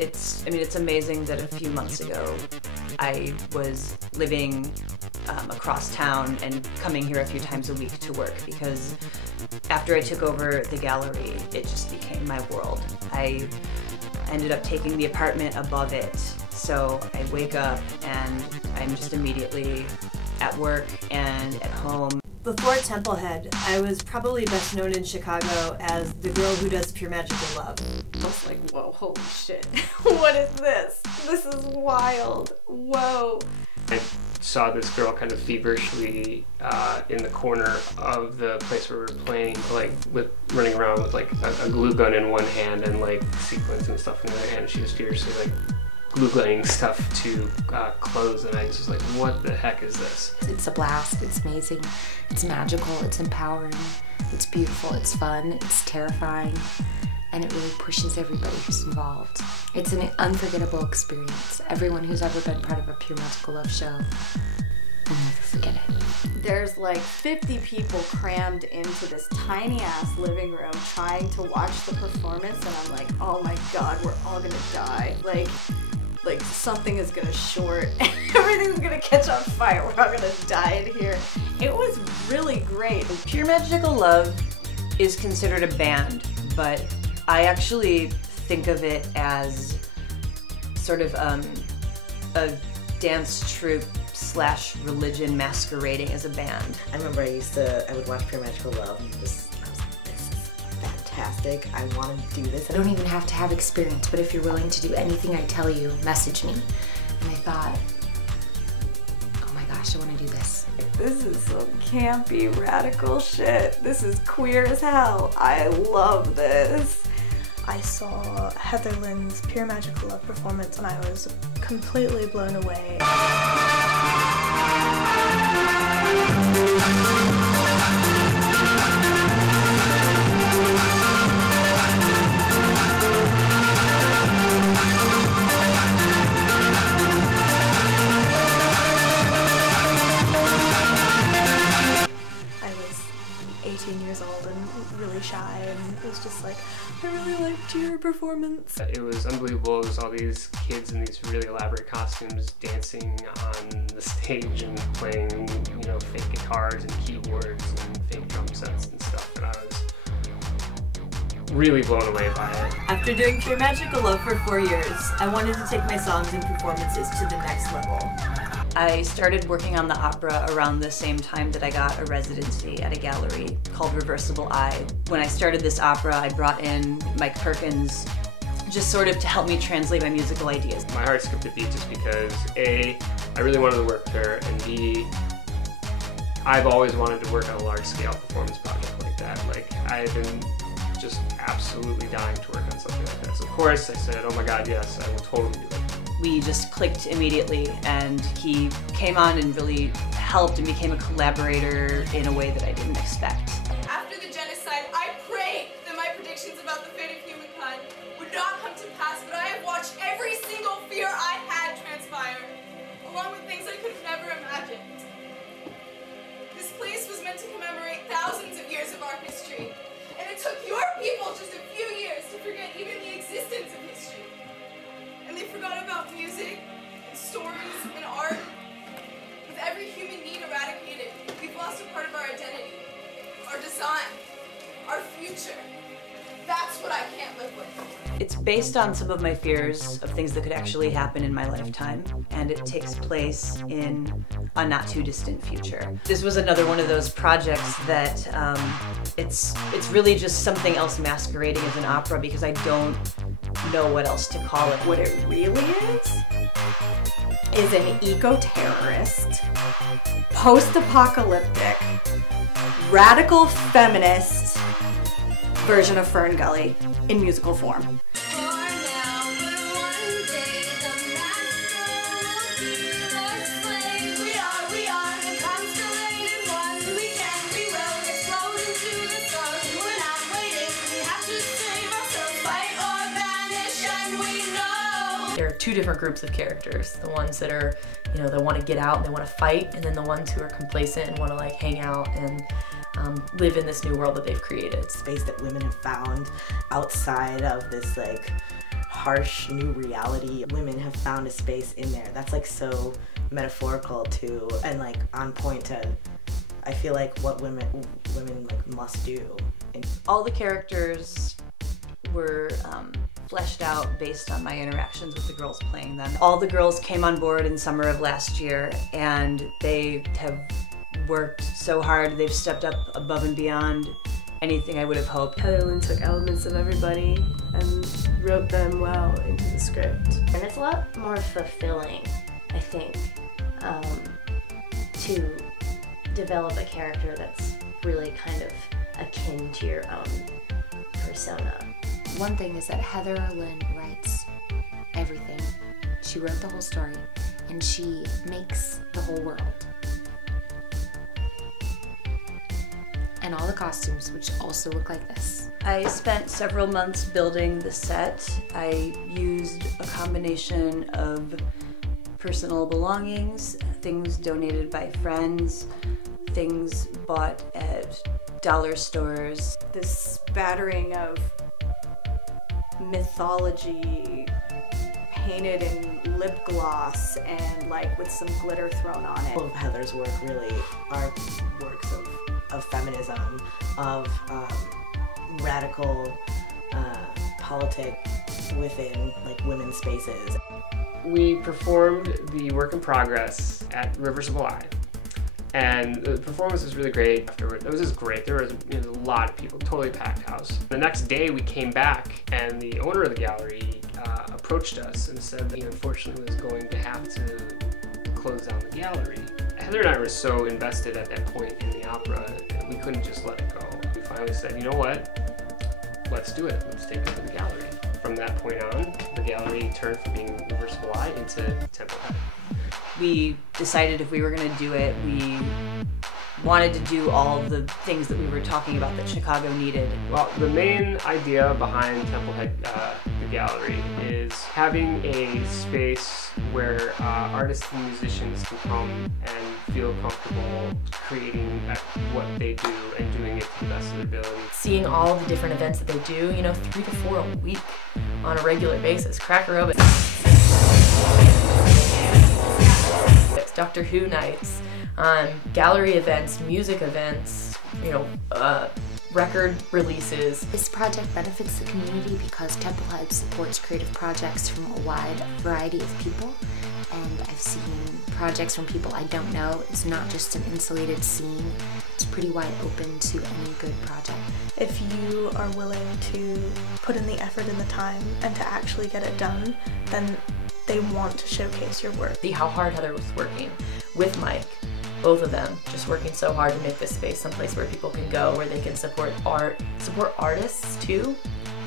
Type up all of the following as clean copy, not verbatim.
it's amazing that a few months ago I was living across town and coming here a few times a week to work, because after I took over the gallery, it just became my world. I ended up taking the apartment above it, so I wake up and I'm just immediately at work and at home. Before Templehead, I was probably best known in Chicago as the girl who does pure magical love. I was like, whoa, holy shit. What is this? This is wild. Whoa. I saw this girl kind of feverishly in the corner of the place where we were playing, like running around with like a glue gun in one hand and like sequins and stuff in the other hand. She was furiously like glue gunning stuff to clothes, and I was just like, what the heck is this? It's a blast, it's amazing, it's magical, it's empowering, it's beautiful, it's fun, it's terrifying, and it really pushes everybody who's involved. It's an unforgettable experience. Everyone who's ever been part of a Pure Magical Love show will never forget it. There's like 50 people crammed into this tiny ass living room trying to watch the performance, and I'm like, oh my god, we're all gonna die. Like something is gonna short, everything's gonna catch on fire, we're all gonna die in here. It was really great. Pure Magical Love is considered a band, but I actually think of it as sort of a dance troupe / religion masquerading as a band. I remember I would watch Pure Magical Love and I was like, this is fantastic, I want to do this. I don't even have to have experience, but if you're willing to do anything I tell you, message me. And I thought, oh my gosh, I want to do this. This is some campy, radical shit. This is queer as hell. I love this. I saw Heather Lynn's Pure Magical Love performance and I was completely blown away. I was 18 years old and really shy, and it was just like, I really liked your performance. It was unbelievable. It was all these kids in these really elaborate costumes dancing on the stage and playing, you know, fake guitars and keyboards and fake drum sets and stuff, and I was really blown away by it. After doing Pure Magical Love for 4 years, I wanted to take my songs and performances to the next level. I started working on the opera around the same time that I got a residency at a gallery called Reversible Eye. When I started this opera, I brought in Mike Perkins just sort of to help me translate my musical ideas. My heart skipped a beat just because A, I really wanted to work with her, and B, I've always wanted to work on a large-scale performance project like that. Like, I've been just absolutely dying to work on something like that. So of course I said, oh my god, yes, I will totally do it. We just clicked immediately, and he came on and really helped and became a collaborator in a way that I didn't expect. After the genocide, I prayed that my predictions about the fate of humankind would not come to pass, but I have watched every single fear I had transpire, along with things I could have never imagined. This place was meant to commemorate thousands of years of our history, and it took your people just a few years to forget even the existence of history. And they forgot about music, and stories, and art. With every human need eradicated, we've lost a part of our identity, our design, our future. That's what I can't live with. It's based on some of my fears of things that could actually happen in my lifetime, and it takes place in a not too distant future. This was another one of those projects that it's really just something else masquerading as an opera, because I don't know what else to call it. What it really is an eco-terrorist, post-apocalyptic, radical feminist version of Fern Gully in musical form. There are two different groups of characters. The ones that are, you know, they want to get out and they want to fight, and then the ones who are complacent and want to like hang out and live in this new world that they've created. Space that women have found outside of this like harsh new reality. Women have found a space in there that's like so metaphorical too, and like on point to, I feel like, what women like must do. And all the characters were fleshed out based on my interactions with the girls playing them. All the girls came on board in summer of last year, and they have worked so hard. They've stepped up above and beyond anything I would have hoped. Heatherlyn took elements of everybody and wrote them well into the script. And it's a lot more fulfilling, I think, to develop a character that's really kind of akin to your own persona. One thing is that Heatherlyn writes everything. She wrote the whole story, and she makes the whole world. And all the costumes, which also look like this. I spent several months building the set. I used a combination of personal belongings, things donated by friends, things bought at dollar stores. This spattering of mythology painted in lip gloss and like with some glitter thrown on it. all of Heather's work really are works of feminism, of radical politics within like women's spaces. We performed the work in progress at Reversible Eye, and the performance was really great afterward. It was just great. There was a lot of people, totally packed house. The next day we came back, and the owner of the gallery approached us and said that he unfortunately was going to have to close down the gallery. Heather and I were so invested at that point in the opera that we couldn't just let it go. We finally said, you know what, let's do it. Let's take it to the gallery. From that point on, the gallery turned from being Reversible Eye into Templehead. We decided if we were going to do it, we wanted to do all the things that we were talking about that Chicago needed. Well, the main idea behind Templehead, the gallery, is having a space where artists and musicians can come and feel comfortable creating what they do and doing it to the best of their ability. Seeing all the different events that they do, 3 to 4 a week on a regular basis. Cracker aerobics, Doctor Who nights, gallery events, music events, record releases. This project benefits the community because Templehead supports creative projects from a wide variety of people, and I've seen projects from people I don't know. It's not just an insulated scene. It's pretty wide open to any good project. If you are willing to put in the effort and the time and to actually get it done, then they want to showcase your work. See how hard Heather was working with Mike, both of them, just working so hard to make this space someplace where people can go, where they can support art, support artists too.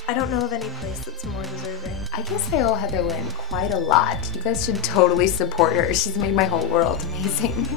I don't know of any place that's more deserving. I guess I owe Heatherlyn quite a lot. You guys should totally support her. She's made my whole world amazing.